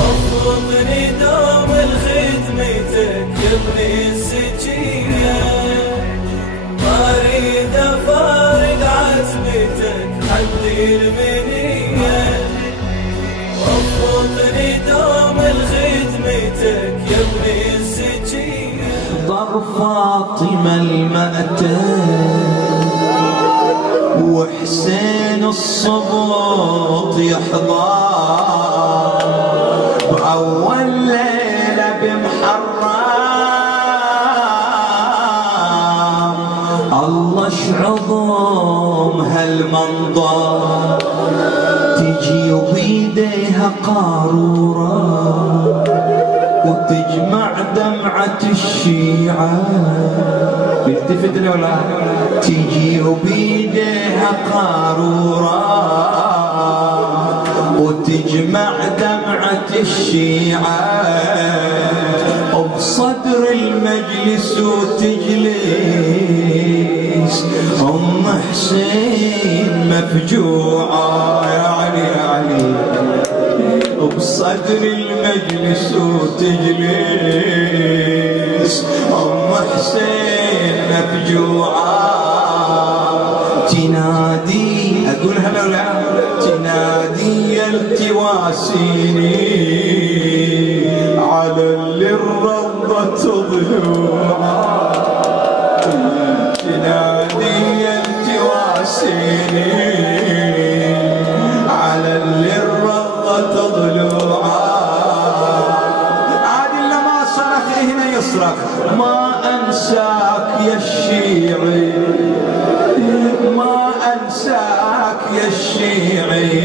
رفضني دوم الخدمتك يا ابن السجية، ما اريد افارق عزمتك حدي المنية. رفضني دوم الخدمتك يا ابن السجية. ضر فاطمة المأتة وحسين الصبط يحضر بأول ليلة بمحرم. الله شعظم هالمنظر، تجي وبيديها قارورة وتجمع دمعة الشيعة. التفت لولا تجي وبيديها قارورة وتجمع دمعة الشيعة بصدر المجلس وتجلس أم حسين مفجوعة يا علي يا علي بصدر المجلس وتجلس أم حسين مفجوعة. تنادي أقولها لو لا تنادي التواسيني على اللي الرضة ضلوعة. تنادي التواسيني على اللي الرضة ضلوعة. عاد إلا ما صرخ هنا يصرخ ما أنساك يا الشيعي، ما أنساك يا الشيعي،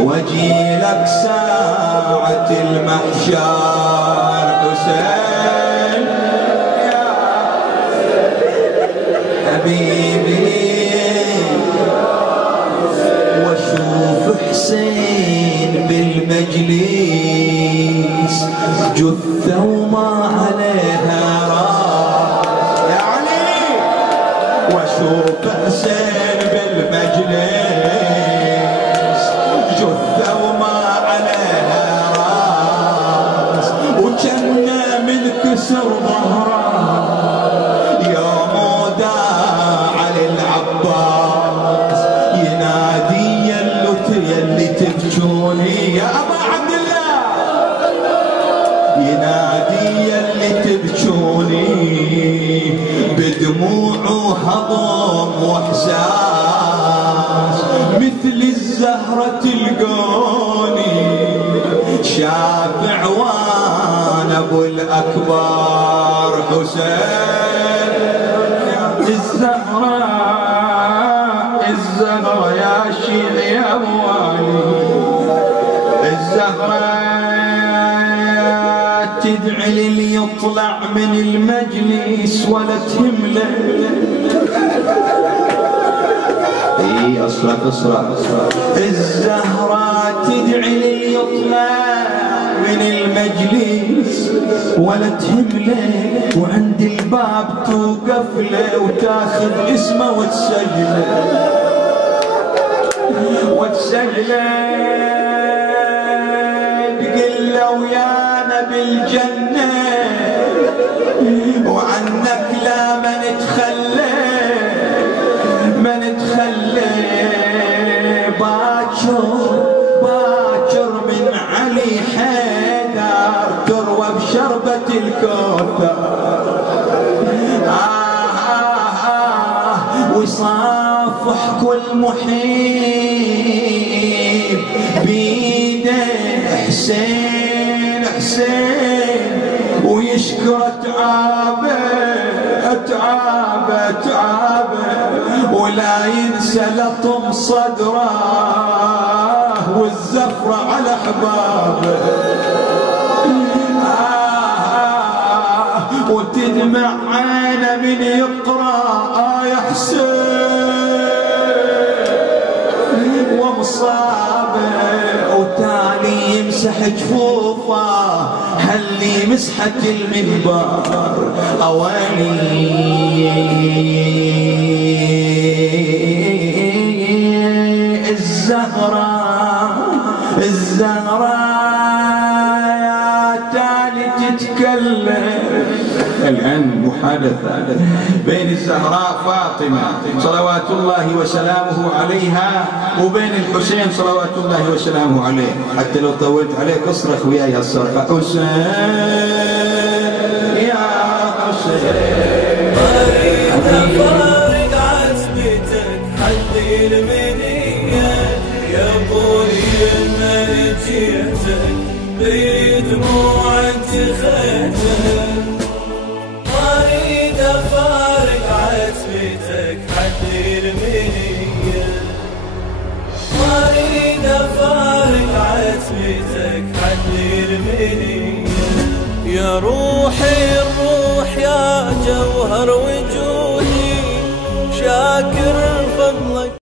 وجيلك ساعة المحشر حسين يا حبيبي. واشوف حسين بالمجلس جثة وما عليها راس يا علي. واشوف حسين بالمجلس جثة وما عليها راس، وجنة من كسر ظهره يوم وداع العباس. ينادي يلي تبجوني يا أبا عبد الله، ينادي يلي تبجوني بدموع وهضم واحساس. مثل الزهرة تلقوني شافع وانا ابو الاكبر حسين. الزهرة يا شيعي يا موالي، الزهرة تدعي للي يطلع من المجلس ولا تهمله. اي اصرخ اصرخ. الزهرة تدعي للي يطلع من المجلس ولا تهمله، وعند الباب توقف له وتاخذ اسمه وتسجله تقول له ويانا بالجنة وعنك لا ما نتخلى باكر من علي حيدر تروى بشربة الكوثر. ويصافح كل محيب بيده حسين حسين، ويشكر تعابه ولا ينسى لطم صدره والزفرة على احبابه. وتدمع عينه من يقرأ يا حسين ومصابه، وتالي يمسح جفوفه هلي مسحة المنبر أواني الزهراء يا تالي تتكلم. الآن محادثة بين الزهراء فاطمة صلوات الله وسلامه عليها وبين الحسين صلوات الله وسلامه عليه. حتى لو طولت عليك اصرخ وياي هالصرخة، حسين يا حسين. فارق عزبتك حدي المنية يا ابوي ما جيتك بدموع تختك. اريد افارق عزبتك حدي المنية، اريد افارق عزبتك حدي المنية. يا روحي الروح يا جوهر وجودي شاكر فضلك.